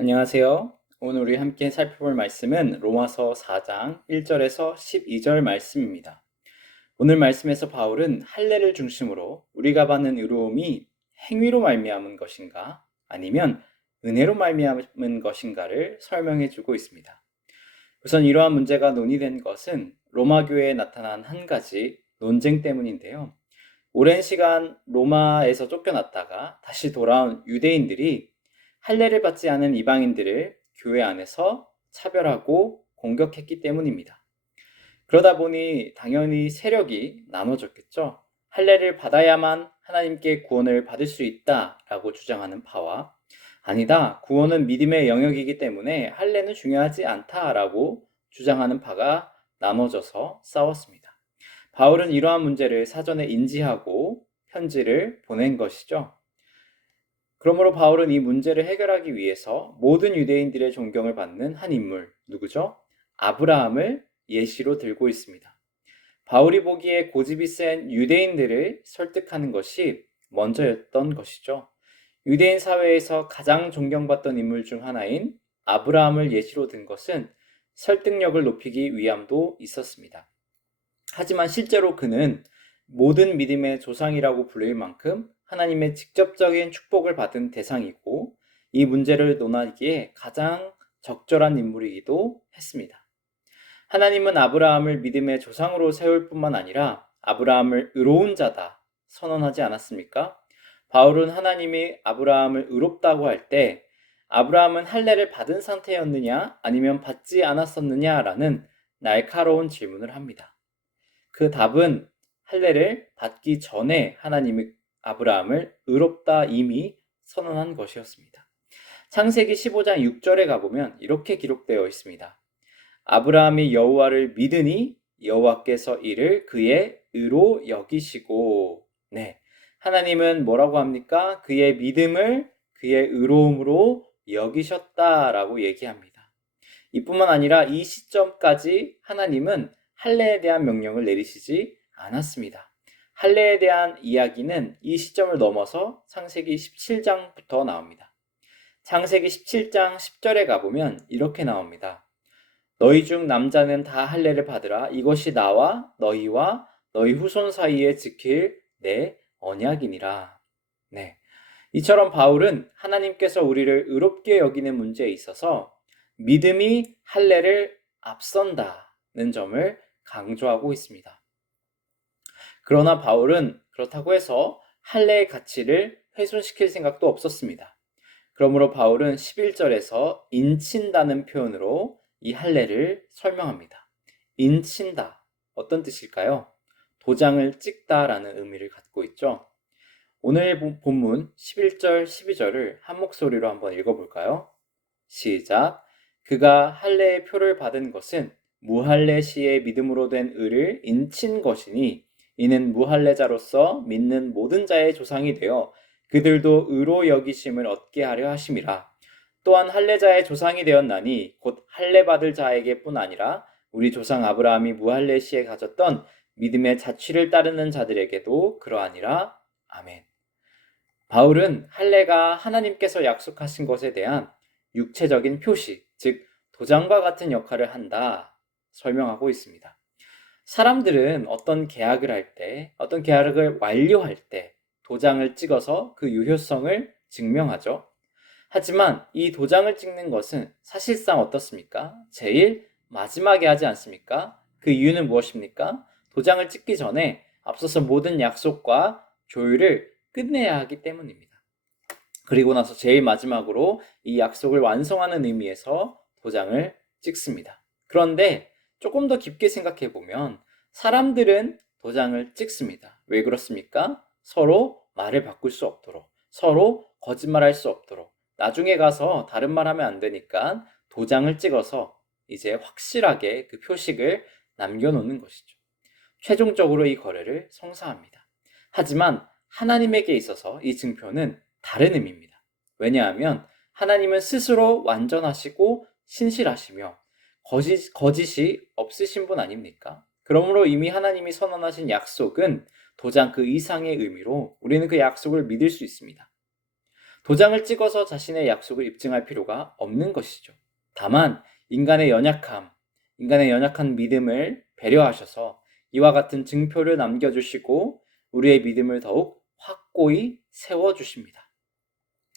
안녕하세요. 오늘 우리 함께 살펴볼 말씀은 로마서 4장 1절에서 12절 말씀입니다. 오늘 말씀에서 바울은 할례를 중심으로 우리가 받는 의로움이 행위로 말미암은 것인가 아니면 은혜로 말미암은 것인가를 설명해 주고 있습니다. 우선 이러한 문제가 논의된 것은 로마 교회에 나타난 한 가지 논쟁 때문인데요. 오랜 시간 로마에서 쫓겨났다가 다시 돌아온 유대인들이 할례를 받지 않은 이방인들을 교회 안에서 차별하고 공격했기 때문입니다. 그러다 보니 당연히 세력이 나눠졌겠죠. 할례를 받아야만 하나님께 구원을 받을 수 있다라고 주장하는 파와 아니다, 구원은 믿음의 영역이기 때문에 할례는 중요하지 않다라고 주장하는 파가 나눠져서 싸웠습니다. 바울은 이러한 문제를 사전에 인지하고 편지를 보낸 것이죠. 그러므로 바울은 이 문제를 해결하기 위해서 모든 유대인들의 존경을 받는 한 인물, 누구죠? 아브라함을 예시로 들고 있습니다. 바울이 보기에 고집이 센 유대인들을 설득하는 것이 먼저였던 것이죠. 유대인 사회에서 가장 존경받던 인물 중 하나인 아브라함을 예시로 든 것은 설득력을 높이기 위함도 있었습니다. 하지만 실제로 그는 모든 믿음의 조상이라고 불릴 만큼 하나님의 직접적인 축복을 받은 대상이고 이 문제를 논하기에 가장 적절한 인물이기도 했습니다. 하나님은 아브라함을 믿음의 조상으로 세울 뿐만 아니라 아브라함을 의로운 자다 선언하지 않았습니까? 바울은 하나님이 아브라함을 의롭다고 할 때 아브라함은 할례를 받은 상태였느냐 아니면 받지 않았었느냐라는 날카로운 질문을 합니다. 그 답은 할례를 받기 전에 하나님이 아브라함을 의롭다 이미 선언한 것이었습니다. 창세기 15장 6절에 가보면 이렇게 기록되어 있습니다. 아브라함이 여호와를 믿으니 여호와께서 이를 그의 의로 여기시고, 하나님은 뭐라고 합니까? 그의 믿음을 그의 의로움으로 여기셨다라고 얘기합니다. 이뿐만 아니라 이 시점까지 하나님은 할례에 대한 명령을 내리시지 않았습니다. 할례에 대한 이야기는 이 시점을 넘어서 창세기 17장부터 나옵니다. 창세기 17장 10절에 가보면 이렇게 나옵니다. 너희 중 남자는 다 할례를 받으라. 이것이 나와 너희와 너희 후손 사이에 지킬 내 언약이니라. 이처럼 바울은 하나님께서 우리를 의롭게 여기는 문제에 있어서 믿음이 할례를 앞선다는 점을 강조하고 있습니다. 그러나 바울은 그렇다고 해서 할례의 가치를 훼손시킬 생각도 없었습니다. 그러므로 바울은 11절에서 인친다는 표현으로 이 할례를 설명합니다. 인친다, 어떤 뜻일까요? 도장을 찍다라는 의미를 갖고 있죠. 오늘 본문 11절, 12절을 한 목소리로 한번 읽어볼까요? 시작. 그가 할례의 표를 받은 것은 무할례 시의 믿음으로 된 의를 인친 것이니 이는 무할례자로서 믿는 모든 자의 조상이 되어 그들도 의로 여기심을 얻게 하려 하심이라. 또한 할례자의 조상이 되었나니 곧 할례 받을 자에게뿐 아니라 우리 조상 아브라함이 무할례 시에 가졌던 믿음의 자취를 따르는 자들에게도 그러하니라. 아멘. 바울은 할례가 하나님께서 약속하신 것에 대한 육체적인 표시, 즉 도장과 같은 역할을 한다 설명하고 있습니다. 사람들은 어떤 계약을 할 때, 어떤 계약을 완료할 때 도장을 찍어서 그 유효성을 증명하죠. 하지만 이 도장을 찍는 것은 사실상 어떻습니까? 제일 마지막에 하지 않습니까? 그 이유는 무엇입니까? 도장을 찍기 전에 앞서서 모든 약속과 조율을 끝내야 하기 때문입니다. 그리고 나서 제일 마지막으로 이 약속을 완성하는 의미에서 도장을 찍습니다. 그런데 조금 더 깊게 생각해 보면 사람들은 도장을 찍습니다. 왜 그렇습니까? 서로 말을 바꿀 수 없도록, 서로 거짓말할 수 없도록, 나중에 가서 다른 말 하면 안 되니까 도장을 찍어서 이제 확실하게 그 표식을 남겨놓는 것이죠. 최종적으로 이 거래를 성사합니다. 하지만 하나님에게 있어서 이 증표는 다른 의미입니다. 왜냐하면 하나님은 스스로 완전하시고 신실하시며 거짓이 없으신 분 아닙니까? 그러므로 이미 하나님이 선언하신 약속은 도장 그 이상의 의미로 우리는 그 약속을 믿을 수 있습니다. 도장을 찍어서 자신의 약속을 입증할 필요가 없는 것이죠. 다만 인간의 연약한 믿음을 배려하셔서 이와 같은 증표를 남겨주시고 우리의 믿음을 더욱 확고히 세워주십니다.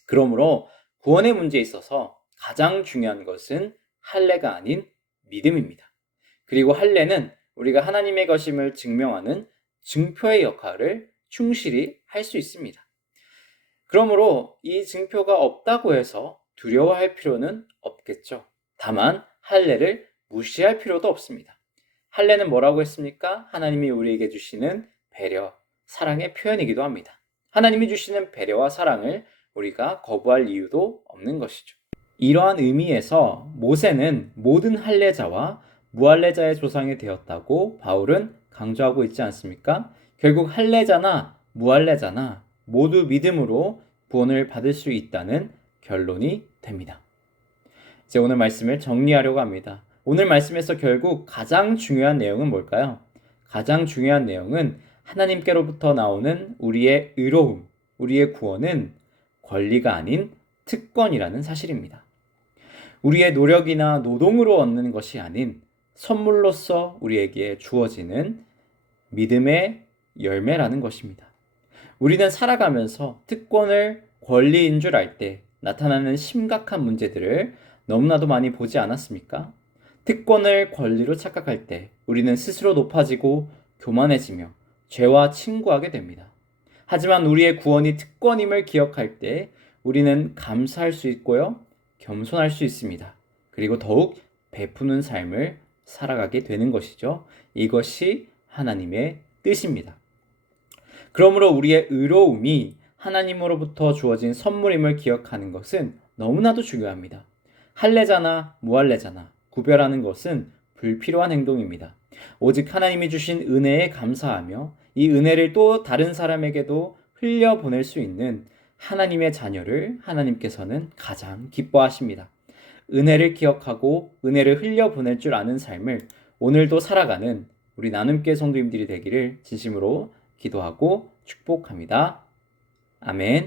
그러므로 구원의 문제에 있어서 가장 중요한 것은 할례가 아닌 믿음입니다. 그리고 할례는 우리가 하나님의 것임을 증명하는 증표의 역할을 충실히 할 수 있습니다. 그러므로 이 증표가 없다고 해서 두려워할 필요는 없겠죠. 다만 할례를 무시할 필요도 없습니다. 할례는 뭐라고 했습니까? 하나님이 우리에게 주시는 배려, 사랑의 표현이기도 합니다. 하나님이 주시는 배려와 사랑을 우리가 거부할 이유도 없는 것이죠. 이러한 의미에서 모세는 모든 할례자와 무할례자의 조상이 되었다고 바울은 강조하고 있지 않습니까? 결국 할례자나 무할례자나 모두 믿음으로 구원을 받을 수 있다는 결론이 됩니다. 이제 오늘 말씀을 정리하려고 합니다. 오늘 말씀에서 결국 가장 중요한 내용은 뭘까요? 가장 중요한 내용은 하나님께로부터 나오는 우리의 의로움, 우리의 구원은 권리가 아닌 특권이라는 사실입니다. 우리의 노력이나 노동으로 얻는 것이 아닌 선물로서 우리에게 주어지는 믿음의 열매라는 것입니다. 우리는 살아가면서 특권을 권리인 줄 알 때 나타나는 심각한 문제들을 너무나도 많이 보지 않았습니까? 특권을 권리로 착각할 때 우리는 스스로 높아지고 교만해지며 죄와 친구하게 됩니다. 하지만 우리의 구원이 특권임을 기억할 때 우리는 감사할 수 있고요, 겸손할 수 있습니다. 그리고 더욱 베푸는 삶을 살아가게 되는 것이죠. 이것이 하나님의 뜻입니다. 그러므로 우리의 의로움이 하나님으로부터 주어진 선물임을 기억하는 것은 너무나도 중요합니다. 할례자나 무할례자나 구별하는 것은 불필요한 행동입니다. 오직 하나님이 주신 은혜에 감사하며 이 은혜를 또 다른 사람에게도 흘려보낼 수 있는 하나님의 자녀를 하나님께서는 가장 기뻐하십니다. 은혜를 기억하고 은혜를 흘려보낼 줄 아는 삶을 오늘도 살아가는 우리 나눔교회 성도님들이 되기를 진심으로 기도하고 축복합니다. 아멘.